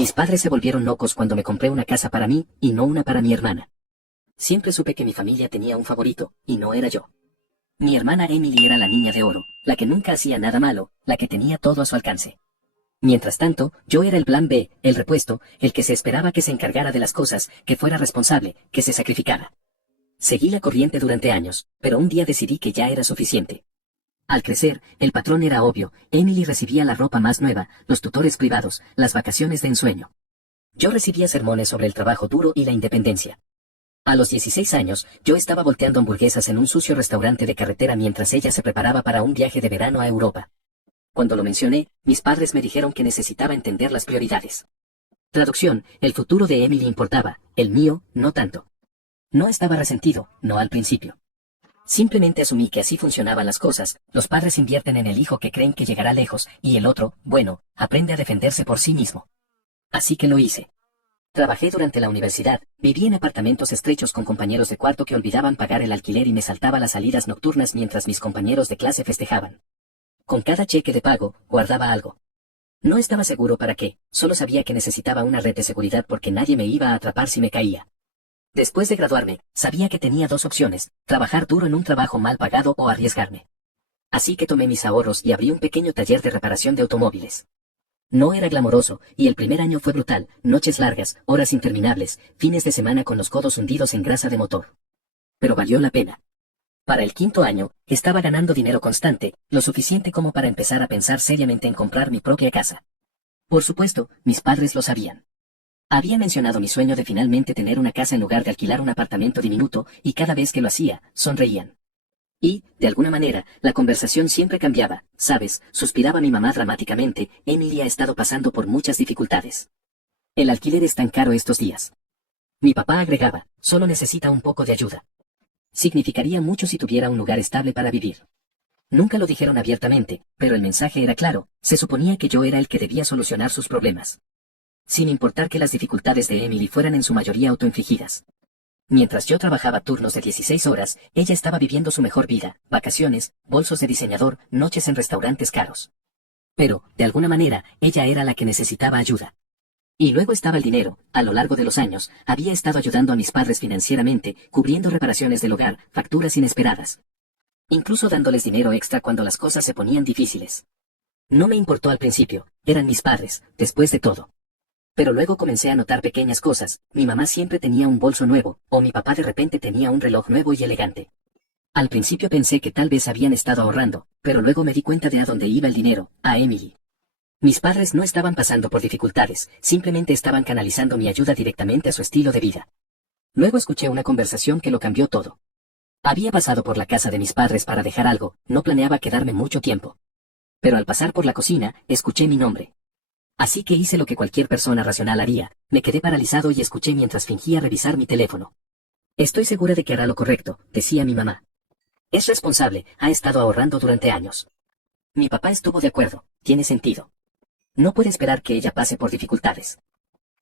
Mis padres se volvieron locos cuando me compré una casa para mí, y no una para mi hermana. Siempre supe que mi familia tenía un favorito, y no era yo. Mi hermana Emily era la niña de oro, la que nunca hacía nada malo, la que tenía todo a su alcance. Mientras tanto, yo era el plan B, el repuesto, el que se esperaba que se encargara de las cosas, que fuera responsable, que se sacrificara. Seguí la corriente durante años, pero un día decidí que ya era suficiente. Al crecer, el patrón era obvio, Emily recibía la ropa más nueva, los tutores privados, las vacaciones de ensueño. Yo recibía sermones sobre el trabajo duro y la independencia. A los 16 años, yo estaba volteando hamburguesas en un sucio restaurante de carretera mientras ella se preparaba para un viaje de verano a Europa. Cuando lo mencioné, mis padres me dijeron que necesitaba entender las prioridades. Traducción, el futuro de Emily importaba, el mío, no tanto. No estaba resentido, no al principio. Simplemente asumí que así funcionaban las cosas, los padres invierten en el hijo que creen que llegará lejos, y el otro, bueno, aprende a defenderse por sí mismo. Así que lo hice. Trabajé durante la universidad, viví en apartamentos estrechos con compañeros de cuarto que olvidaban pagar el alquiler y me saltaba las salidas nocturnas mientras mis compañeros de clase festejaban. Con cada cheque de pago, guardaba algo. No estaba seguro para qué, solo sabía que necesitaba una red de seguridad porque nadie me iba a atrapar si me caía. Después de graduarme, sabía que tenía dos opciones, trabajar duro en un trabajo mal pagado o arriesgarme. Así que tomé mis ahorros y abrí un pequeño taller de reparación de automóviles. No era glamoroso, y el primer año fue brutal, noches largas, horas interminables, fines de semana con los codos hundidos en grasa de motor. Pero valió la pena. Para el quinto año, estaba ganando dinero constante, lo suficiente como para empezar a pensar seriamente en comprar mi propia casa. Por supuesto, mis padres lo sabían. Había mencionado mi sueño de finalmente tener una casa en lugar de alquilar un apartamento diminuto, y cada vez que lo hacía, sonreían. Y, de alguna manera, la conversación siempre cambiaba, ¿sabes? Suspiraba mi mamá dramáticamente, Emily ha estado pasando por muchas dificultades. El alquiler es tan caro estos días. Mi papá agregaba, solo necesita un poco de ayuda. Significaría mucho si tuviera un lugar estable para vivir. Nunca lo dijeron abiertamente, pero el mensaje era claro, se suponía que yo era el que debía solucionar sus problemas. Sin importar que las dificultades de Emily fueran en su mayoría autoinfligidas. Mientras yo trabajaba turnos de 16 horas, ella estaba viviendo su mejor vida, vacaciones, bolsos de diseñador, noches en restaurantes caros. Pero, de alguna manera, ella era la que necesitaba ayuda. Y luego estaba el dinero, a lo largo de los años, había estado ayudando a mis padres financieramente, cubriendo reparaciones del hogar, facturas inesperadas. Incluso dándoles dinero extra cuando las cosas se ponían difíciles. No me importó al principio, eran mis padres, después de todo. Pero luego comencé a notar pequeñas cosas, mi mamá siempre tenía un bolso nuevo, o mi papá de repente tenía un reloj nuevo y elegante. Al principio pensé que tal vez habían estado ahorrando, pero luego me di cuenta de a dónde iba el dinero, a Emily. Mis padres no estaban pasando por dificultades, simplemente estaban canalizando mi ayuda directamente a su estilo de vida. Luego escuché una conversación que lo cambió todo. Había pasado por la casa de mis padres para dejar algo, no planeaba quedarme mucho tiempo. Pero al pasar por la cocina, escuché mi nombre. Así que hice lo que cualquier persona racional haría, me quedé paralizado y escuché mientras fingía revisar mi teléfono. Estoy segura de que hará lo correcto, decía mi mamá. Es responsable, ha estado ahorrando durante años. Mi papá estuvo de acuerdo, tiene sentido. No puede esperar que ella pase por dificultades.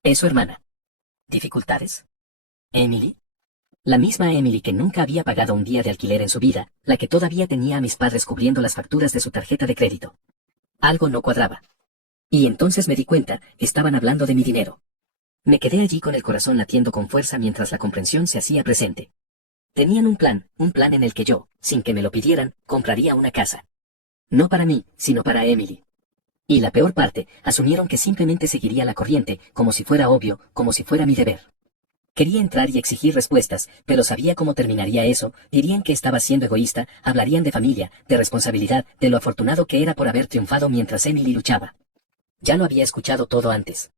Es su hermana. ¿Dificultades? ¿Emily? La misma Emily que nunca había pagado un día de alquiler en su vida, la que todavía tenía a mis padres cubriendo las facturas de su tarjeta de crédito. Algo no cuadraba. Y entonces me di cuenta, estaban hablando de mi dinero. Me quedé allí con el corazón latiendo con fuerza mientras la comprensión se hacía presente. Tenían un plan en el que yo, sin que me lo pidieran, compraría una casa. No para mí, sino para Emily. Y la peor parte, asumieron que simplemente seguiría la corriente, como si fuera obvio, como si fuera mi deber. Quería entrar y exigir respuestas, pero sabía cómo terminaría eso, dirían que estaba siendo egoísta, hablarían de familia, de responsabilidad, de lo afortunado que era por haber triunfado mientras Emily luchaba. Ya lo había escuchado todo antes.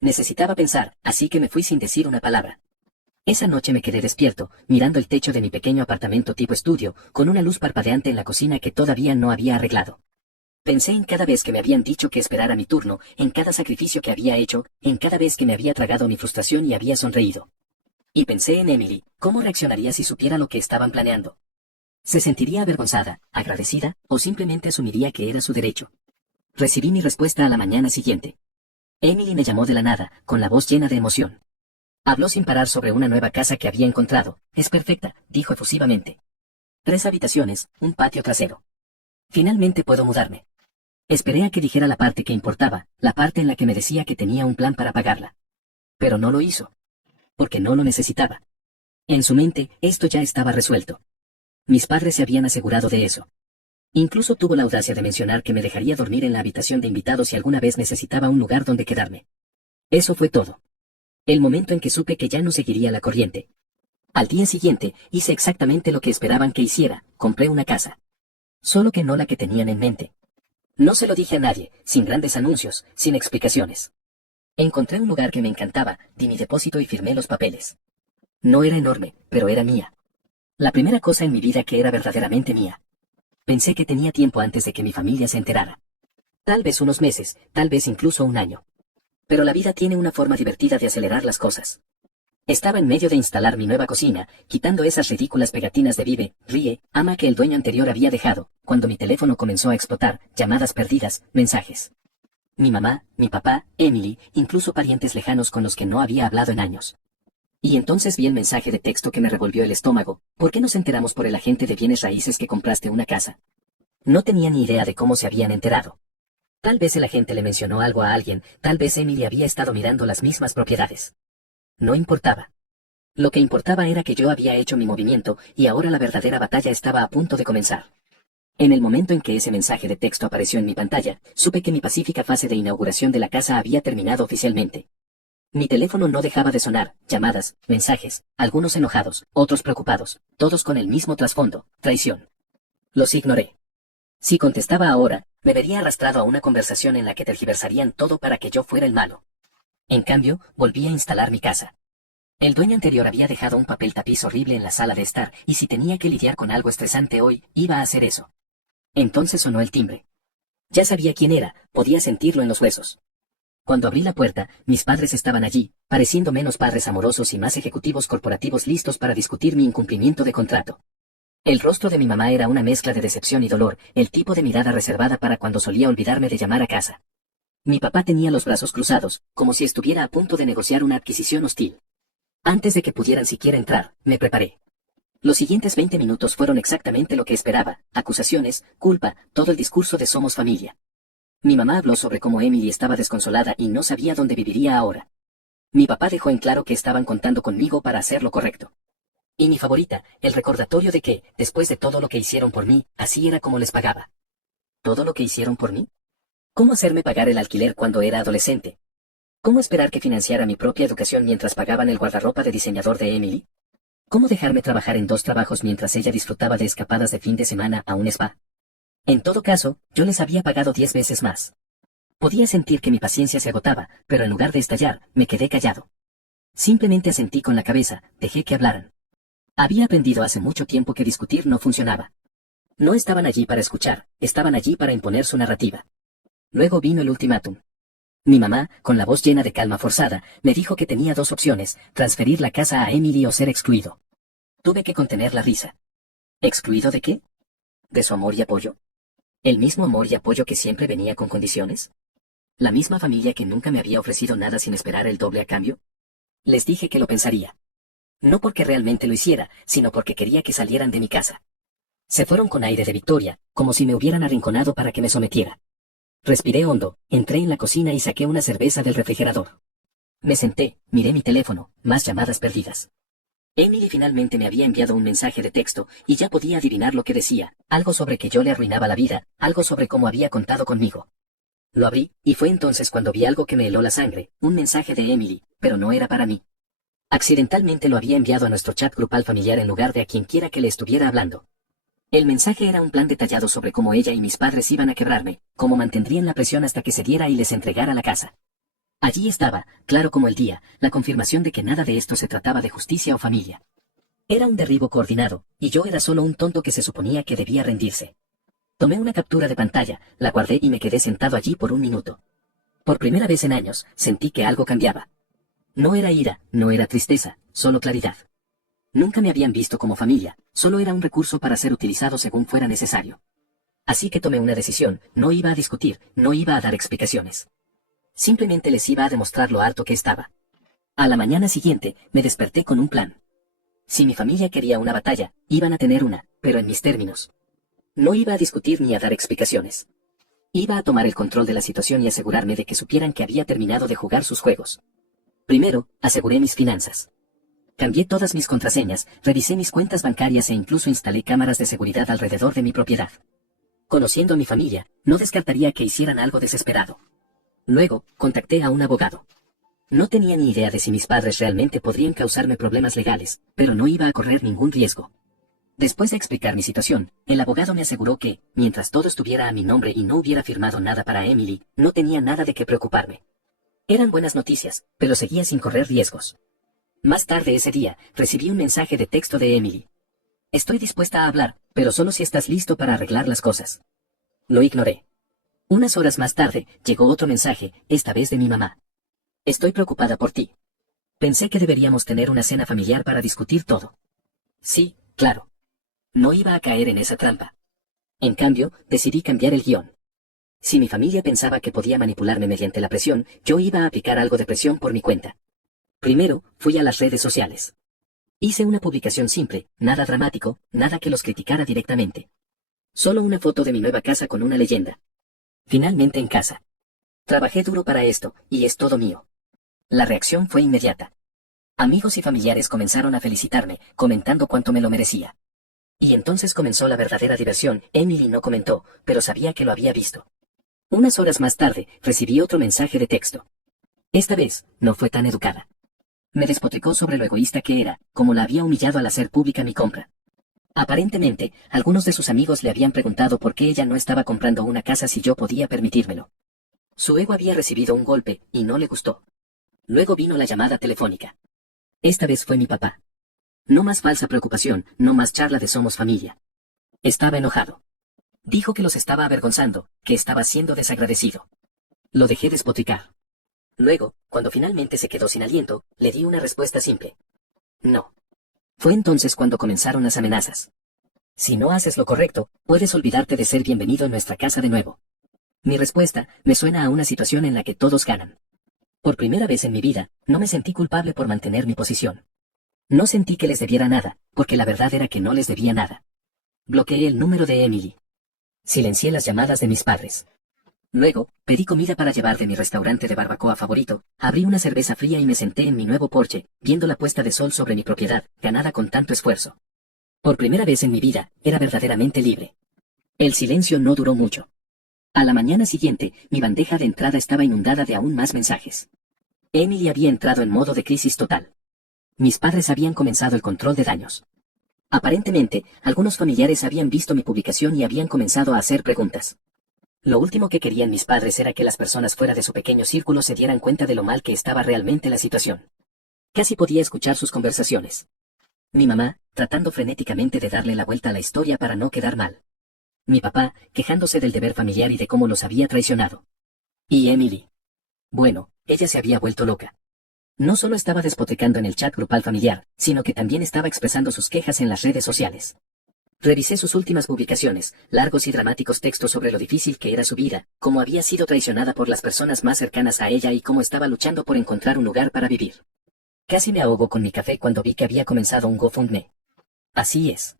Necesitaba pensar, así que me fui sin decir una palabra. Esa noche me quedé despierto, mirando el techo de mi pequeño apartamento tipo estudio, con una luz parpadeante en la cocina que todavía no había arreglado. Pensé en cada vez que me habían dicho que esperara mi turno, en cada sacrificio que había hecho, en cada vez que me había tragado mi frustración y había sonreído. Y pensé en Emily, ¿cómo reaccionaría si supiera lo que estaban planeando? ¿Se sentiría avergonzada, agradecida, o simplemente asumiría que era su derecho? Recibí mi respuesta a la mañana siguiente. Emily me llamó de la nada, con la voz llena de emoción. Habló sin parar sobre una nueva casa que había encontrado. Es perfecta, dijo efusivamente. 3 habitaciones, un patio trasero. Finalmente puedo mudarme. Esperé a que dijera la parte que importaba, la parte en la que me decía que tenía un plan para pagarla. Pero no lo hizo. Porque no lo necesitaba. En su mente, esto ya estaba resuelto. Mis padres se habían asegurado de eso. Incluso tuvo la audacia de mencionar que me dejaría dormir en la habitación de invitados si alguna vez necesitaba un lugar donde quedarme. Eso fue todo. El momento en que supe que ya no seguiría la corriente. Al día siguiente, hice exactamente lo que esperaban que hiciera, compré una casa. Solo que no la que tenían en mente. No se lo dije a nadie, sin grandes anuncios, sin explicaciones. Encontré un lugar que me encantaba, di mi depósito y firmé los papeles. No era enorme, pero era mía. La primera cosa en mi vida que era verdaderamente mía. Pensé que tenía tiempo antes de que mi familia se enterara. Tal vez unos meses, tal vez incluso un año. Pero la vida tiene una forma divertida de acelerar las cosas. Estaba en medio de instalar mi nueva cocina, quitando esas ridículas pegatinas de Vive, Ríe, Ama que el dueño anterior había dejado, cuando mi teléfono comenzó a explotar, llamadas perdidas, mensajes. Mi mamá, mi papá, Emily, incluso parientes lejanos con los que no había hablado en años. Y entonces vi el mensaje de texto que me revolvió el estómago. ¿Por qué nos enteramos por el agente de bienes raíces que compraste una casa? No tenía ni idea de cómo se habían enterado. Tal vez el agente le mencionó algo a alguien, tal vez Emily había estado mirando las mismas propiedades. No importaba. Lo que importaba era que yo había hecho mi movimiento y ahora la verdadera batalla estaba a punto de comenzar. En el momento en que ese mensaje de texto apareció en mi pantalla, supe que mi pacífica fase de inauguración de la casa había terminado oficialmente. Mi teléfono no dejaba de sonar, llamadas, mensajes, algunos enojados, otros preocupados, todos con el mismo trasfondo, traición. Los ignoré. Si contestaba ahora, me vería arrastrado a una conversación en la que tergiversarían todo para que yo fuera el malo. En cambio, volví a instalar mi casa. El dueño anterior había dejado un papel tapiz horrible en la sala de estar, y si tenía que lidiar con algo estresante hoy, iba a hacer eso. Entonces sonó el timbre. Ya sabía quién era, podía sentirlo en los huesos. Cuando abrí la puerta, mis padres estaban allí, pareciendo menos padres amorosos y más ejecutivos corporativos listos para discutir mi incumplimiento de contrato. El rostro de mi mamá era una mezcla de decepción y dolor, el tipo de mirada reservada para cuando solía olvidarme de llamar a casa. Mi papá tenía los brazos cruzados, como si estuviera a punto de negociar una adquisición hostil. Antes de que pudieran siquiera entrar, me preparé. Los siguientes 20 minutos fueron exactamente lo que esperaba, acusaciones, culpa, todo el discurso de somos familia. Mi mamá habló sobre cómo Emily estaba desconsolada y no sabía dónde viviría ahora. Mi papá dejó en claro que estaban contando conmigo para hacer lo correcto. Y mi favorita, el recordatorio de que, después de todo lo que hicieron por mí, así era como les pagaba. ¿Todo lo que hicieron por mí? ¿Cómo hacerme pagar el alquiler cuando era adolescente? ¿Cómo esperar que financiara mi propia educación mientras pagaban el guardarropa de diseñador de Emily? ¿Cómo dejarme trabajar en 2 trabajos mientras ella disfrutaba de escapadas de fin de semana a un spa? En todo caso, yo les había pagado 10 veces más. Podía sentir que mi paciencia se agotaba, pero en lugar de estallar, me quedé callado. Simplemente asentí con la cabeza, dejé que hablaran. Había aprendido hace mucho tiempo que discutir no funcionaba. No estaban allí para escuchar, estaban allí para imponer su narrativa. Luego vino el ultimátum. Mi mamá, con la voz llena de calma forzada, me dijo que tenía 2 opciones, transferir la casa a Emily o ser excluido. Tuve que contener la risa. ¿Excluido de qué? ¿De su amor y apoyo? ¿El mismo amor y apoyo que siempre venía con condiciones? ¿La misma familia que nunca me había ofrecido nada sin esperar el doble a cambio? Les dije que lo pensaría. No porque realmente lo hiciera, sino porque quería que salieran de mi casa. Se fueron con aire de victoria, como si me hubieran arrinconado para que me sometiera. Respiré hondo, entré en la cocina y saqué una cerveza del refrigerador. Me senté, miré mi teléfono, más llamadas perdidas. Emily finalmente me había enviado un mensaje de texto, y ya podía adivinar lo que decía, algo sobre que yo le arruinaba la vida, algo sobre cómo había contado conmigo. Lo abrí, y fue entonces cuando vi algo que me heló la sangre, un mensaje de Emily, pero no era para mí. Accidentalmente lo había enviado a nuestro chat grupal familiar en lugar de a quien quiera que le estuviera hablando. El mensaje era un plan detallado sobre cómo ella y mis padres iban a quebrarme, cómo mantendrían la presión hasta que se diera y les entregara la casa. Allí estaba, claro como el día, la confirmación de que nada de esto se trataba de justicia o familia. Era un derribo coordinado, y yo era solo un tonto que se suponía que debía rendirse. Tomé una captura de pantalla, la guardé y me quedé sentado allí por un minuto. Por primera vez en años, sentí que algo cambiaba. No era ira, no era tristeza, solo claridad. Nunca me habían visto como familia, solo era un recurso para ser utilizado según fuera necesario. Así que tomé una decisión, no iba a discutir, no iba a dar explicaciones. Simplemente les iba a demostrar lo harto que estaba. A la mañana siguiente, me desperté con un plan. Si mi familia quería una batalla, iban a tener una, pero en mis términos. No iba a discutir ni a dar explicaciones. Iba a tomar el control de la situación y asegurarme de que supieran que había terminado de jugar sus juegos. Primero, aseguré mis finanzas. Cambié todas mis contraseñas, revisé mis cuentas bancarias e incluso instalé cámaras de seguridad alrededor de mi propiedad. Conociendo a mi familia, no descartaría que hicieran algo desesperado. Luego, contacté a un abogado. No tenía ni idea de si mis padres realmente podrían causarme problemas legales, pero no iba a correr ningún riesgo. Después de explicar mi situación, el abogado me aseguró que, mientras todo estuviera a mi nombre y no hubiera firmado nada para Emily, no tenía nada de qué preocuparme. Eran buenas noticias, pero seguía sin correr riesgos. Más tarde ese día, recibí un mensaje de texto de Emily. Estoy dispuesta a hablar, pero solo si estás listo para arreglar las cosas. Lo ignoré. Unas horas más tarde, llegó otro mensaje, esta vez de mi mamá. Estoy preocupada por ti. Pensé que deberíamos tener una cena familiar para discutir todo. Sí, claro. No iba a caer en esa trampa. En cambio, decidí cambiar el guión. Si mi familia pensaba que podía manipularme mediante la presión, yo iba a aplicar algo de presión por mi cuenta. Primero, fui a las redes sociales. Hice una publicación simple, nada dramático, nada que los criticara directamente. Solo una foto de mi nueva casa con una leyenda. Finalmente en casa. Trabajé duro para esto, y es todo mío. La reacción fue inmediata. Amigos y familiares comenzaron a felicitarme, comentando cuánto me lo merecía. Y entonces comenzó la verdadera diversión. Emily no comentó, pero sabía que lo había visto. Unas horas más tarde, recibí otro mensaje de texto. Esta vez, no fue tan educada. Me despotricó sobre lo egoísta que era, como la había humillado al hacer pública mi compra. Aparentemente, algunos de sus amigos le habían preguntado por qué ella no estaba comprando una casa si yo podía permitírmelo. Su ego había recibido un golpe, y no le gustó. Luego vino la llamada telefónica. Esta vez fue mi papá. No más falsa preocupación, no más charla de somos familia. Estaba enojado. Dijo que los estaba avergonzando, que estaba siendo desagradecido. Lo dejé despotricar. Luego, cuando finalmente se quedó sin aliento, le di una respuesta simple. No. Fue entonces cuando comenzaron las amenazas. Si no haces lo correcto, puedes olvidarte de ser bienvenido en nuestra casa de nuevo. Mi respuesta me suena a una situación en la que todos ganan. Por primera vez en mi vida, no me sentí culpable por mantener mi posición. No sentí que les debiera nada, porque la verdad era que no les debía nada. Bloqueé el número de Emily. Silencié las llamadas de mis padres. Luego, pedí comida para llevar de mi restaurante de barbacoa favorito, abrí una cerveza fría y me senté en mi nuevo porche, viendo la puesta de sol sobre mi propiedad, ganada con tanto esfuerzo. Por primera vez en mi vida, era verdaderamente libre. El silencio no duró mucho. A la mañana siguiente, mi bandeja de entrada estaba inundada de aún más mensajes. Emily había entrado en modo de crisis total. Mis padres habían comenzado el control de daños. Aparentemente, algunos familiares habían visto mi publicación y habían comenzado a hacer preguntas. Lo último que querían mis padres era que las personas fuera de su pequeño círculo se dieran cuenta de lo mal que estaba realmente la situación. Casi podía escuchar sus conversaciones. Mi mamá, tratando frenéticamente de darle la vuelta a la historia para no quedar mal. Mi papá, quejándose del deber familiar y de cómo los había traicionado. Y Emily. Bueno, ella se había vuelto loca. No solo estaba despotricando en el chat grupal familiar, sino que también estaba expresando sus quejas en las redes sociales. Revisé sus últimas publicaciones, largos y dramáticos textos sobre lo difícil que era su vida, cómo había sido traicionada por las personas más cercanas a ella y cómo estaba luchando por encontrar un lugar para vivir. Casi me ahogo con mi café cuando vi que había comenzado un GoFundMe. Así es.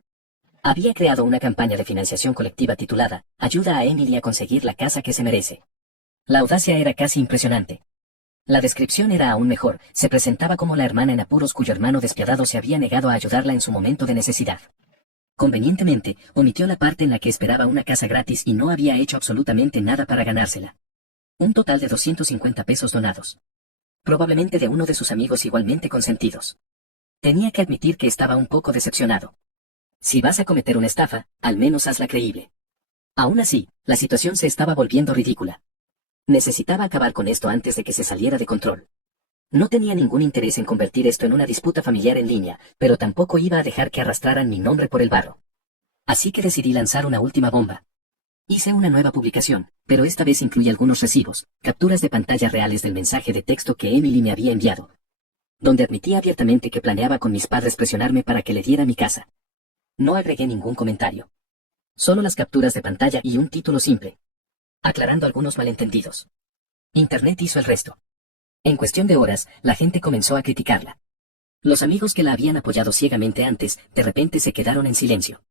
Había creado una campaña de financiación colectiva titulada Ayuda a Emily a conseguir la casa que se merece. La audacia era casi impresionante. La descripción era aún mejor, se presentaba como la hermana en apuros cuyo hermano despiadado se había negado a ayudarla en su momento de necesidad. Convenientemente, omitió la parte en la que esperaba una casa gratis y no había hecho absolutamente nada para ganársela. Un total de 250 pesos donados. Probablemente de uno de sus amigos igualmente consentidos. Tenía que admitir que estaba un poco decepcionado. Si vas a cometer una estafa, al menos hazla creíble. Aún así, la situación se estaba volviendo ridícula. Necesitaba acabar con esto antes de que se saliera de control. No tenía ningún interés en convertir esto en una disputa familiar en línea, pero tampoco iba a dejar que arrastraran mi nombre por el barro. Así que decidí lanzar una última bomba. Hice una nueva publicación, pero esta vez incluye algunos recibos, capturas de pantalla reales del mensaje de texto que Emily me había enviado, donde admitía abiertamente que planeaba con mis padres presionarme para que le diera mi casa. No agregué ningún comentario. Solo las capturas de pantalla y un título simple, aclarando algunos malentendidos. Internet hizo el resto. En cuestión de horas, la gente comenzó a criticarla. Los amigos que la habían apoyado ciegamente antes, de repente se quedaron en silencio.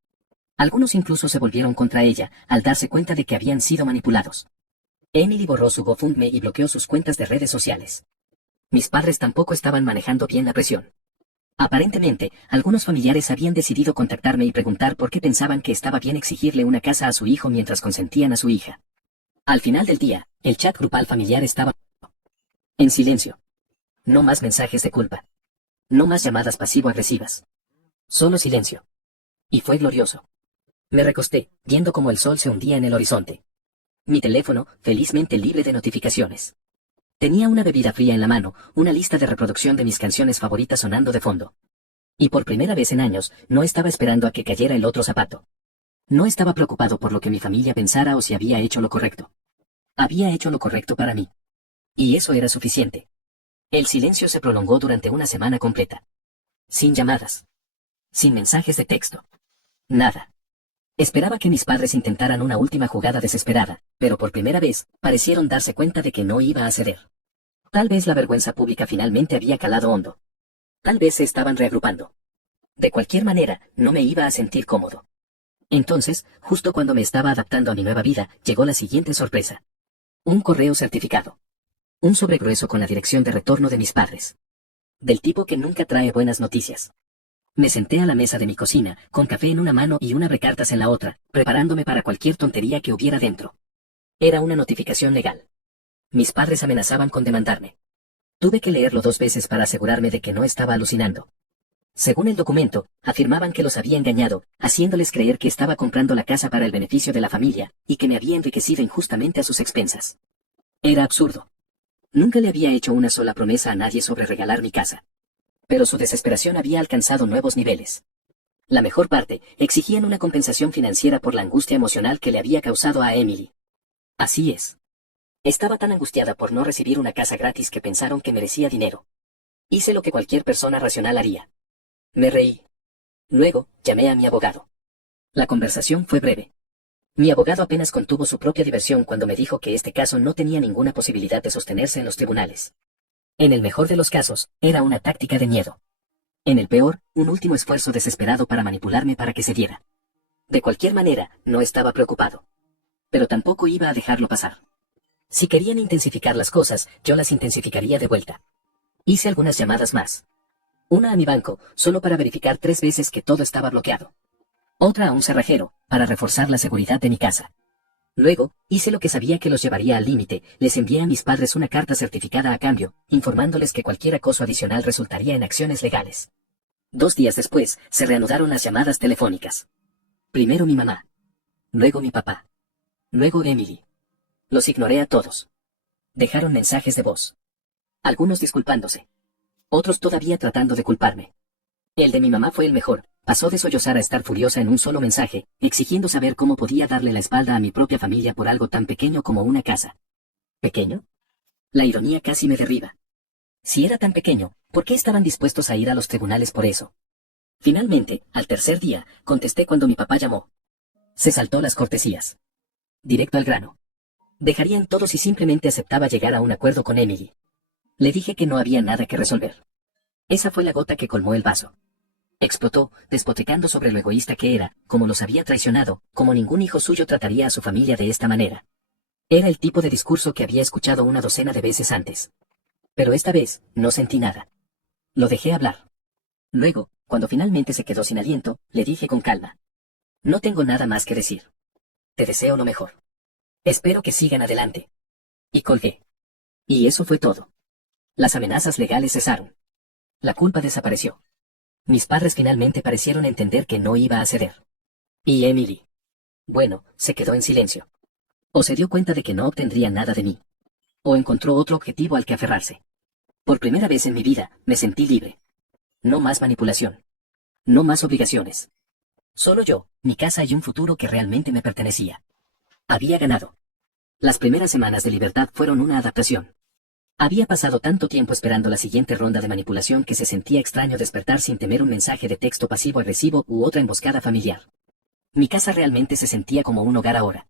Algunos incluso se volvieron contra ella, al darse cuenta de que habían sido manipulados. Emily borró su GoFundMe y bloqueó sus cuentas de redes sociales. Mis padres tampoco estaban manejando bien la presión. Aparentemente, algunos familiares habían decidido contactarme y preguntar por qué pensaban que estaba bien exigirle una casa a su hijo mientras consentían a su hija. Al final del día, el chat grupal familiar estaba en silencio. No más mensajes de culpa. No más llamadas pasivo-agresivas. Solo silencio. Y fue glorioso. Me recosté, viendo cómo el sol se hundía en el horizonte. Mi teléfono, felizmente libre de notificaciones. Tenía una bebida fría en la mano, una lista de reproducción de mis canciones favoritas sonando de fondo. Y por primera vez en años, no estaba esperando a que cayera el otro zapato. No estaba preocupado por lo que mi familia pensara o si había hecho lo correcto. Había hecho lo correcto para mí. Y eso era suficiente. El silencio se prolongó durante una semana completa. Sin llamadas. Sin mensajes de texto. Nada. Esperaba que mis padres intentaran una última jugada desesperada, pero por primera vez, parecieron darse cuenta de que no iba a ceder. Tal vez la vergüenza pública finalmente había calado hondo. Tal vez se estaban reagrupando. De cualquier manera, no me iba a sentir cómodo. Entonces, justo cuando me estaba adaptando a mi nueva vida, llegó la siguiente sorpresa. Un correo certificado. Un sobre grueso con la dirección de retorno de mis padres. Del tipo que nunca trae buenas noticias. Me senté a la mesa de mi cocina, con café en una mano y un abrecartas en la otra, preparándome para cualquier tontería que hubiera dentro. Era una notificación legal. Mis padres amenazaban con demandarme. Tuve que leerlo 2 veces para asegurarme de que no estaba alucinando. Según el documento, afirmaban que los había engañado, haciéndoles creer que estaba comprando la casa para el beneficio de la familia, y que me había enriquecido injustamente a sus expensas. Era absurdo. Nunca le había hecho una sola promesa a nadie sobre regalar mi casa. Pero su desesperación había alcanzado nuevos niveles. La mejor parte, exigían una compensación financiera por la angustia emocional que le había causado a Emily. Así es. Estaba tan angustiada por no recibir una casa gratis que pensaron que merecía dinero. Hice lo que cualquier persona racional haría. Me reí. Luego, llamé a mi abogado. La conversación fue breve. Mi abogado apenas contuvo su propia diversión cuando me dijo que este caso no tenía ninguna posibilidad de sostenerse en los tribunales. En el mejor de los casos, era una táctica de miedo. En el peor, un último esfuerzo desesperado para manipularme para que cediera. De cualquier manera, no estaba preocupado. Pero tampoco iba a dejarlo pasar. Si querían intensificar las cosas, yo las intensificaría de vuelta. Hice algunas llamadas más. Una a mi banco, solo para verificar 3 veces que todo estaba bloqueado. Otra a un cerrajero, para reforzar la seguridad de mi casa. Luego, hice lo que sabía que los llevaría al límite, les envié a mis padres una carta certificada a cambio, informándoles que cualquier acoso adicional resultaría en acciones legales. 2 días después, se reanudaron las llamadas telefónicas. Primero mi mamá. Luego mi papá. Luego Emily. Los ignoré a todos. Dejaron mensajes de voz. Algunos disculpándose. Otros todavía tratando de culparme. El de mi mamá fue el mejor. Pasó de sollozar a estar furiosa en un solo mensaje, exigiendo saber cómo podía darle la espalda a mi propia familia por algo tan pequeño como una casa. ¿Pequeño? La ironía casi me derriba. Si era tan pequeño, ¿por qué estaban dispuestos a ir a los tribunales por eso? Finalmente, al tercer día, contesté cuando mi papá llamó. Se saltó las cortesías. Directo al grano. Dejarían todo si simplemente aceptaba llegar a un acuerdo con Emily. Le dije que no había nada que resolver. Esa fue la gota que colmó el vaso. Explotó, despotecando sobre lo egoísta que era, como los había traicionado, como ningún hijo suyo trataría a su familia de esta manera. Era el tipo de discurso que había escuchado una docena de veces antes. Pero esta vez, no sentí nada. Lo dejé hablar. Luego, cuando finalmente se quedó sin aliento, le dije con calma. No tengo nada más que decir. Te deseo lo mejor. Espero que sigan adelante. Y colgué. Y eso fue todo. Las amenazas legales cesaron. La culpa desapareció. Mis padres finalmente parecieron entender que no iba a ceder. Y Emily. Bueno, se quedó en silencio. O se dio cuenta de que no obtendría nada de mí. O encontró otro objetivo al que aferrarse. Por primera vez en mi vida, me sentí libre. No más manipulación. No más obligaciones. Solo yo, mi casa y un futuro que realmente me pertenecía. Había ganado. Las primeras semanas de libertad fueron una adaptación. Había pasado tanto tiempo esperando la siguiente ronda de manipulación que se sentía extraño despertar sin temer un mensaje de texto pasivo-agresivo u otra emboscada familiar. Mi casa realmente se sentía como un hogar ahora.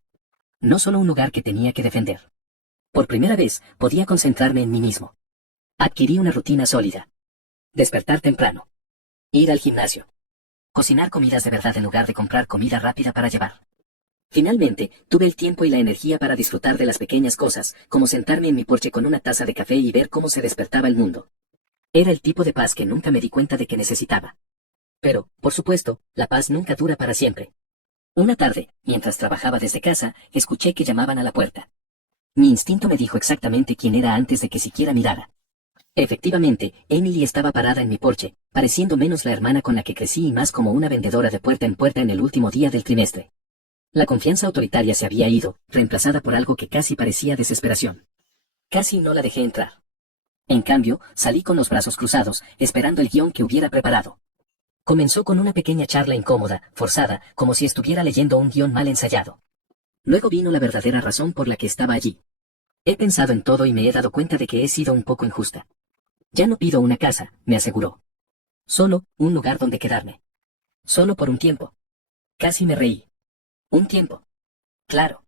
No solo un lugar que tenía que defender. Por primera vez, podía concentrarme en mí mismo. Adquirí una rutina sólida. Despertar temprano. Ir al gimnasio. Cocinar comidas de verdad en lugar de comprar comida rápida para llevar. Finalmente, tuve el tiempo y la energía para disfrutar de las pequeñas cosas, como sentarme en mi porche con una taza de café y ver cómo se despertaba el mundo. Era el tipo de paz que nunca me di cuenta de que necesitaba. Pero, por supuesto, la paz nunca dura para siempre. Una tarde, mientras trabajaba desde casa, escuché que llamaban a la puerta. Mi instinto me dijo exactamente quién era antes de que siquiera mirara. Efectivamente, Emily estaba parada en mi porche, pareciendo menos la hermana con la que crecí y más como una vendedora de puerta en puerta en el último día del trimestre. La confianza autoritaria se había ido, reemplazada por algo que casi parecía desesperación. Casi no la dejé entrar. En cambio, salí con los brazos cruzados, esperando el guión que hubiera preparado. Comenzó con una pequeña charla incómoda, forzada, como si estuviera leyendo un guión mal ensayado. Luego vino la verdadera razón por la que estaba allí. He pensado en todo y me he dado cuenta de que he sido un poco injusta. Ya no pido una casa, me aseguró. Solo un lugar donde quedarme. Solo por un tiempo. Casi me reí. Un tiempo. Claro.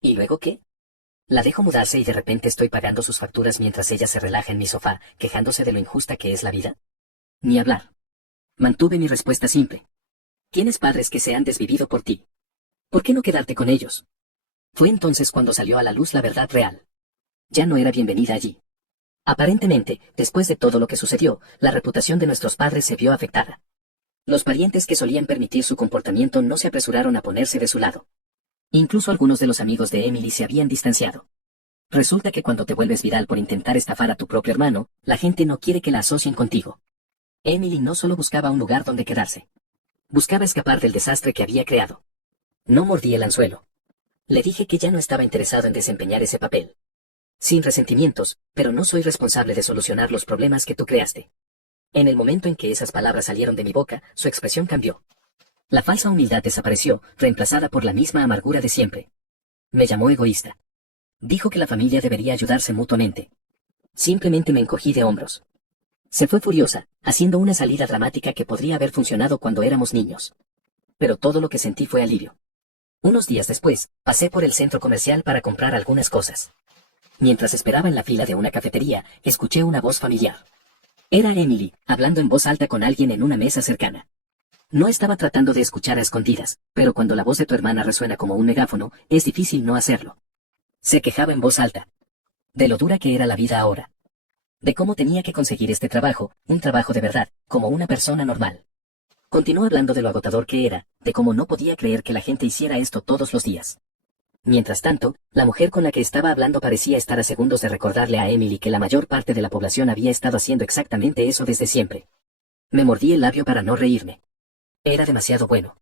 ¿Y luego qué? La dejo mudarse y de repente estoy pagando sus facturas mientras ella se relaja en mi sofá, quejándose de lo injusta que es la vida. Ni hablar. Mantuve mi respuesta simple. Tienes padres que se han desvivido por ti. ¿Por qué no quedarte con ellos? Fue entonces cuando salió a la luz la verdad real. Ya no era bienvenida allí. Aparentemente, después de todo lo que sucedió, la reputación de nuestros padres se vio afectada. Los parientes que solían permitir su comportamiento no se apresuraron a ponerse de su lado. Incluso algunos de los amigos de Emily se habían distanciado. Resulta que cuando te vuelves viral por intentar estafar a tu propio hermano, la gente no quiere que la asocien contigo. Emily no solo buscaba un lugar donde quedarse. Buscaba escapar del desastre que había creado. No mordí el anzuelo. Le dije que ya no estaba interesado en desempeñar ese papel. Sin resentimientos, pero no soy responsable de solucionar los problemas que tú creaste. En el momento en que esas palabras salieron de mi boca, su expresión cambió. La falsa humildad desapareció, reemplazada por la misma amargura de siempre. Me llamó egoísta. Dijo que la familia debería ayudarse mutuamente. Simplemente me encogí de hombros. Se fue furiosa, haciendo una salida dramática que podría haber funcionado cuando éramos niños. Pero todo lo que sentí fue alivio. Unos días después, pasé por el centro comercial para comprar algunas cosas. Mientras esperaba en la fila de una cafetería, escuché una voz familiar. Era Emily, hablando en voz alta con alguien en una mesa cercana. No estaba tratando de escuchar a escondidas, pero cuando la voz de tu hermana resuena como un megáfono, es difícil no hacerlo. Se quejaba en voz alta. De lo dura que era la vida ahora. De cómo tenía que conseguir este trabajo, un trabajo de verdad, como una persona normal. Continuó hablando de lo agotador que era, de cómo no podía creer que la gente hiciera esto todos los días. Mientras tanto, la mujer con la que estaba hablando parecía estar a segundos de recordarle a Emily que la mayor parte de la población había estado haciendo exactamente eso desde siempre. Me mordí el labio para no reírme. Era demasiado bueno.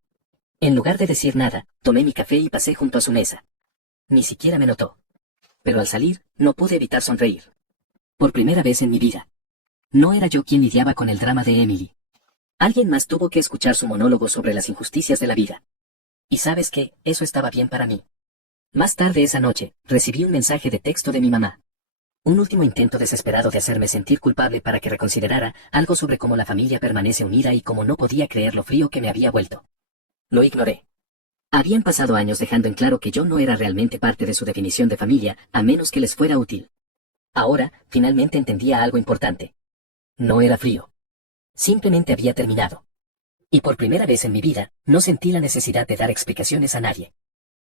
En lugar de decir nada, tomé mi café y pasé junto a su mesa. Ni siquiera me notó. Pero al salir, no pude evitar sonreír. Por primera vez en mi vida. No era yo quien lidiaba con el drama de Emily. Alguien más tuvo que escuchar su monólogo sobre las injusticias de la vida. Y sabes qué, eso estaba bien para mí. Más tarde esa noche, recibí un mensaje de texto de mi mamá. Un último intento desesperado de hacerme sentir culpable para que reconsiderara algo sobre cómo la familia permanece unida y cómo no podía creer lo frío que me había vuelto. Lo ignoré. Habían pasado años dejando en claro que yo no era realmente parte de su definición de familia, a menos que les fuera útil. Ahora, finalmente entendía algo importante. No era frío. Simplemente había terminado. Y por primera vez en mi vida, no sentí la necesidad de dar explicaciones a nadie.